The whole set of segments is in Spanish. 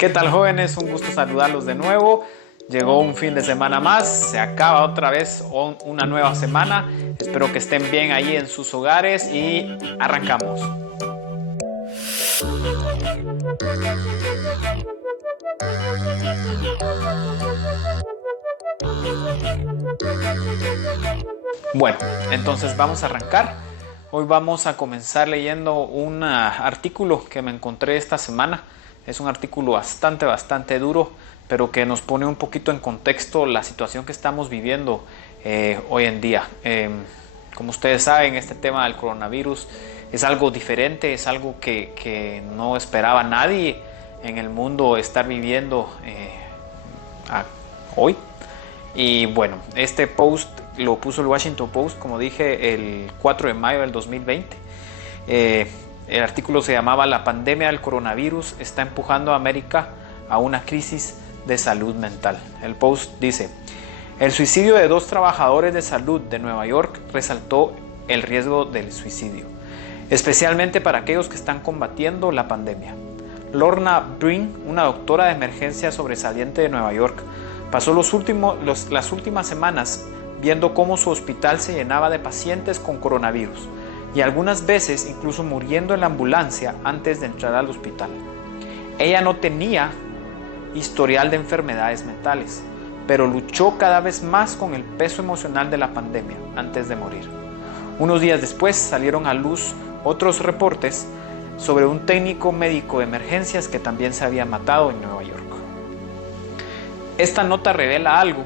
¿Qué tal, jóvenes? Un gusto saludarlos de nuevo. Llegó un fin de semana más, se acaba otra vez una nueva semana. Espero que estén bien ahí en sus hogares y arrancamos. Bueno, entonces vamos a arrancar. Hoy vamos a comenzar leyendo un artículo que me encontré esta semana. Es un artículo bastante duro, pero que nos pone un poquito en contexto la situación que estamos viviendo hoy en día. Como ustedes saben, este tema del coronavirus es algo diferente, es algo que no esperaba nadie en el mundo estar viviendo hoy. Y bueno, este post lo puso el Washington Post, como dije, el 4 de mayo del 2020. El artículo se llamaba "La pandemia del coronavirus está empujando a América a una crisis de salud mental". El post dice: el suicidio de 2 trabajadores de salud de Nueva York resaltó el riesgo del suicidio, especialmente para aquellos que están combatiendo la pandemia. Lorna Breen, una doctora de emergencia sobresaliente de Nueva York, pasó las últimas semanas viendo cómo su hospital se llenaba de pacientes con coronavirus y algunas veces incluso muriendo en la ambulancia antes de entrar al hospital. Ella no tenía historial de enfermedades mentales, pero luchó cada vez más con el peso emocional de la pandemia antes de morir. Unos días después salieron a luz otros reportes sobre un técnico médico de emergencias que también se había matado en Nueva York. Esta nota revela algo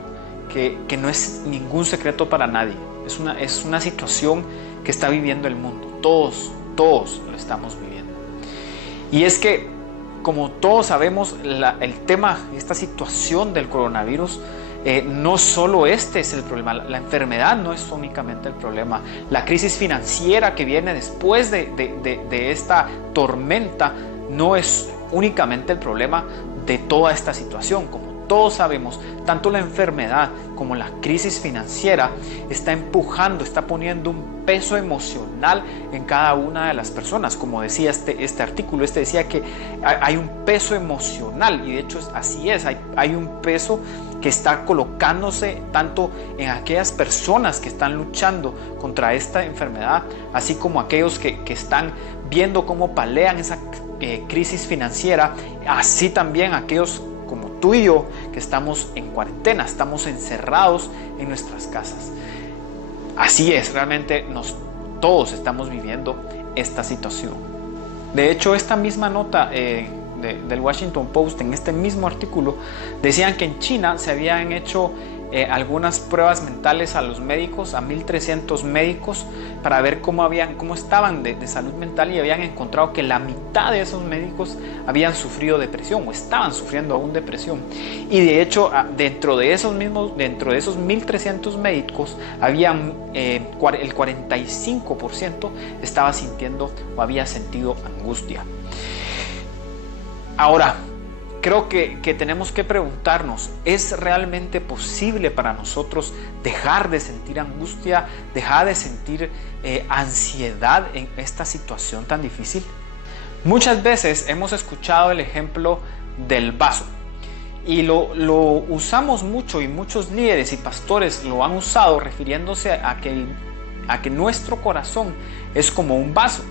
que no es ningún secreto para nadie. Es una situación que está viviendo el mundo. Todos lo estamos viviendo. Y es que, como todos sabemos, el tema, esta situación del coronavirus, no solo este es el problema. La enfermedad no es únicamente el problema. La crisis financiera que viene después de esta tormenta no es únicamente el problema de toda esta situación. Como todos sabemos, tanto la enfermedad como la crisis financiera está empujando, está poniendo un peso emocional en cada una de las personas. Como decía este artículo, decía que hay un peso emocional, y de hecho así es, hay un peso que está colocándose tanto en aquellas personas que están luchando contra esta enfermedad, así como aquellos que están viendo cómo palean esa crisis financiera, así también aquellos como tú y yo, que estamos en cuarentena, estamos encerrados en nuestras casas. Así es, realmente todos estamos viviendo esta situación. De hecho, esta misma nota del Washington Post, en este mismo artículo, decían que en China se habían hecho algunas pruebas mentales a los médicos, a 1.300 médicos, para ver cómo estaban de salud mental, y habían encontrado que la mitad de esos médicos habían sufrido depresión o estaban sufriendo aún depresión. Y de hecho, dentro de esos 1.300 médicos, el 45% estaba sintiendo o había sentido angustia. Ahora, creo que tenemos que preguntarnos, ¿es realmente posible para nosotros dejar de sentir angustia, dejar de sentir ansiedad en esta situación tan difícil? Muchas veces hemos escuchado el ejemplo del vaso y lo usamos mucho, y muchos líderes y pastores lo han usado refiriéndose a que nuestro corazón es como un vaso.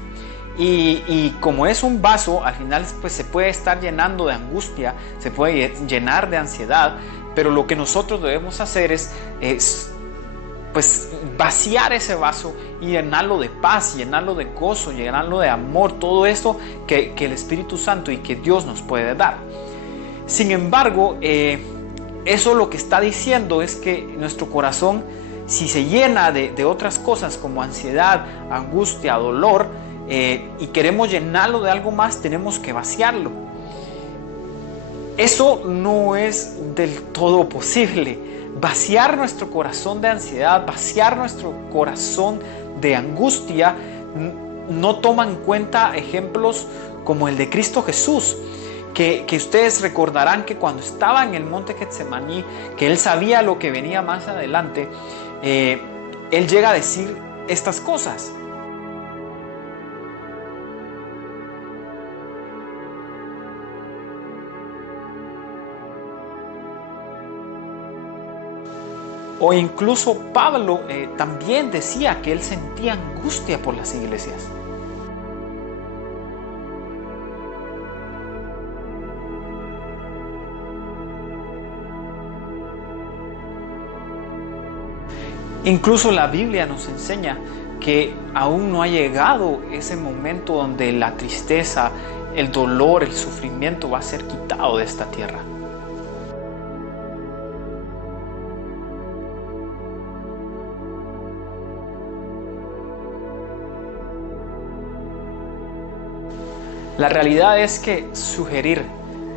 Y como es un vaso, al final pues se puede estar llenando de angustia, se puede llenar de ansiedad, pero lo que nosotros debemos hacer es pues vaciar ese vaso y llenarlo de paz, llenarlo de gozo, llenarlo de amor, todo esto que el Espíritu Santo y que Dios nos puede dar. Sin embargo, eso lo que está diciendo es que nuestro corazón, si se llena de otras cosas como ansiedad, angustia, dolor, y queremos llenarlo de algo más, tenemos que vaciarlo. Eso no es del todo posible. Vaciar nuestro corazón de ansiedad, vaciar nuestro corazón de angustia, no toma en cuenta ejemplos como el de Cristo Jesús, que ustedes recordarán que cuando estaba en el monte Getsemaní, que él sabía lo que venía más adelante, él llega a decir estas cosas. O incluso Pablo también decía que él sentía angustia por las iglesias. Incluso la Biblia nos enseña que aún no ha llegado ese momento donde la tristeza, el dolor, el sufrimiento va a ser quitado de esta tierra. La realidad es que sugerir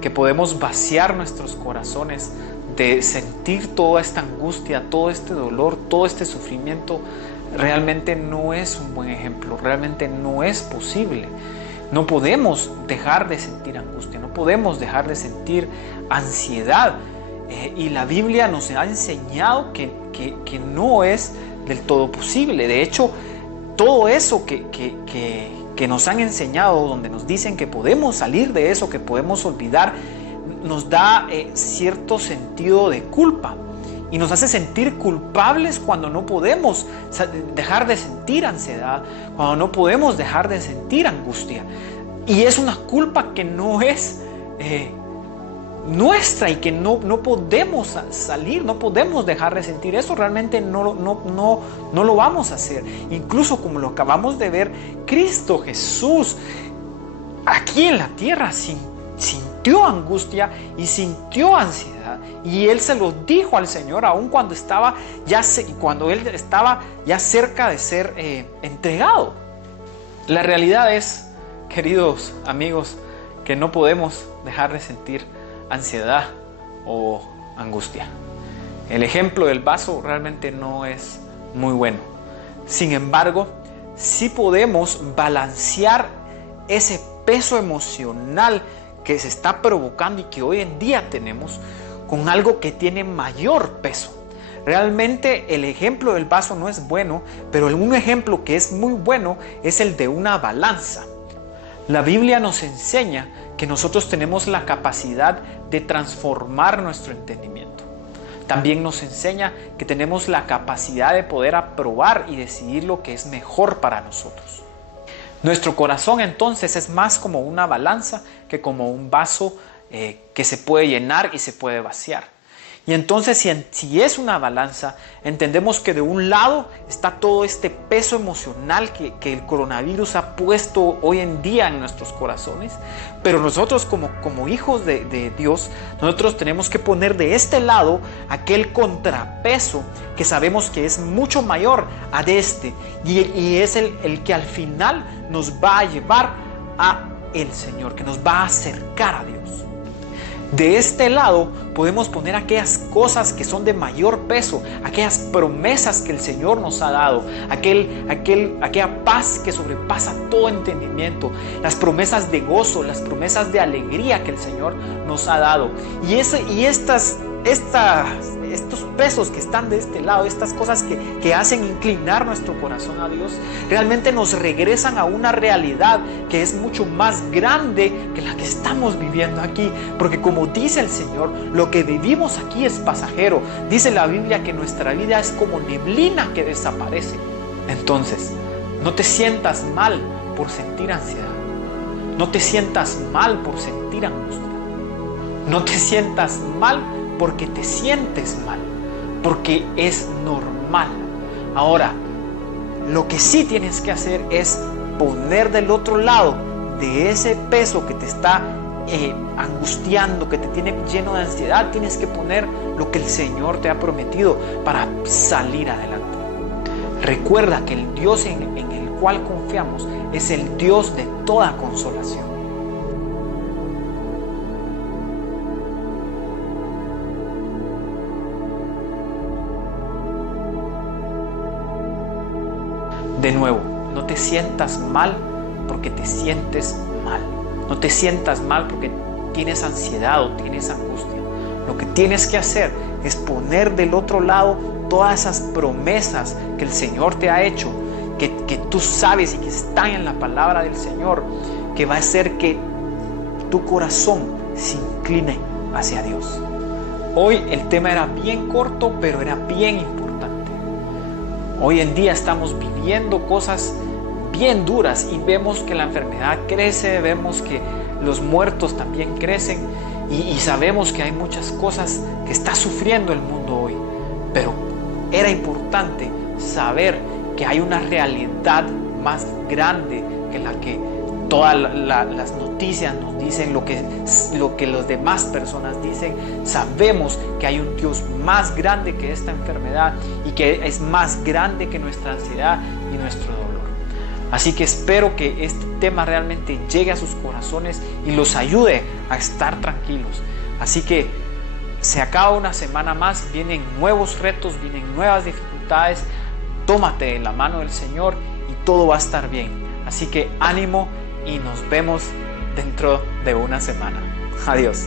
que podemos vaciar nuestros corazones de sentir toda esta angustia, todo este dolor, todo este sufrimiento, realmente no es un buen ejemplo, realmente no es posible. No podemos dejar de sentir angustia, no podemos dejar de sentir ansiedad. Y la Biblia nos ha enseñado que no es del todo posible. De hecho, todo eso que nos han enseñado, donde nos dicen que podemos salir de eso, que podemos olvidar, nos da cierto sentido de culpa y nos hace sentir culpables cuando no podemos dejar de sentir ansiedad, cuando no podemos dejar de sentir angustia. Y es una culpa que no es nuestra y que no podemos salir, no podemos dejar de sentir eso. Realmente no lo vamos a hacer. Incluso como lo acabamos de ver, Cristo Jesús aquí en la tierra sintió angustia y sintió ansiedad, y él se lo dijo al Señor aún cuando él estaba ya cerca de ser entregado. La realidad es, queridos amigos, que no podemos dejar de sentir ansiedad o angustia. El ejemplo del vaso realmente no es muy bueno. Sin embargo, sí podemos balancear ese peso emocional que se está provocando y que hoy en día tenemos con algo que tiene mayor peso. Realmente el ejemplo del vaso no es bueno, pero un ejemplo que es muy bueno es el de una balanza. La Biblia nos enseña que nosotros tenemos la capacidad de transformar nuestro entendimiento. También nos enseña que tenemos la capacidad de poder aprobar y decidir lo que es mejor para nosotros. Nuestro corazón entonces es más como una balanza que como un vaso que se puede llenar y se puede vaciar. Y entonces si es una balanza, entendemos que de un lado está todo este peso emocional que el coronavirus ha puesto hoy en día en nuestros corazones, pero nosotros como hijos de Dios, nosotros tenemos que poner de este lado aquel contrapeso que sabemos que es mucho mayor a de este, y es el que al final nos va a llevar a el Señor, que nos va a acercar a Dios. De este lado podemos poner aquellas cosas que son de mayor peso, aquellas promesas que el Señor nos ha dado, aquella paz que sobrepasa todo entendimiento, las promesas de gozo, las promesas de alegría que el Señor nos ha dado. Y estos pesos que están de este lado, estas cosas que hacen inclinar nuestro corazón a Dios, realmente nos regresan a una realidad que es mucho más grande que la que estamos viviendo aquí. Porque como dice el Señor, lo que vivimos aquí es pasajero. Dice la Biblia que nuestra vida es como neblina que desaparece. Entonces, no te sientas mal por sentir ansiedad. No te sientas mal por sentir angustia. No te sientas mal porque te sientes mal, porque es normal. Ahora, lo que sí tienes que hacer es poner del otro lado de ese peso que te está angustiando, que te tiene lleno de ansiedad. Tienes que poner lo que el Señor te ha prometido para salir adelante. Recuerda que el Dios en el cual confiamos es el Dios de toda consolación. De nuevo, no te sientas mal porque te sientes mal. No te sientas mal porque tienes ansiedad o tienes angustia. Lo que tienes que hacer es poner del otro lado todas esas promesas que el Señor te ha hecho, que tú sabes y que están en la palabra del Señor, que va a hacer que tu corazón se incline hacia Dios. Hoy el tema era bien corto, pero era bien importante. Hoy en día estamos viviendo cosas bien duras y vemos que la enfermedad crece, vemos que los muertos también crecen y sabemos que hay muchas cosas que está sufriendo el mundo hoy. Pero era importante saber que hay una realidad más grande que la que todas las noticias nos dicen, lo que las demás personas dicen. Sabemos que hay un Dios más grande que esta enfermedad y que es más grande que nuestra ansiedad y nuestro dolor. Así que espero que este tema realmente llegue a sus corazones y los ayude a estar tranquilos. Así que se acaba una semana más, vienen nuevos retos, vienen nuevas dificultades. Tómate en la mano del Señor y todo va a estar bien. Así que ánimo y nos vemos dentro de una semana. Adiós.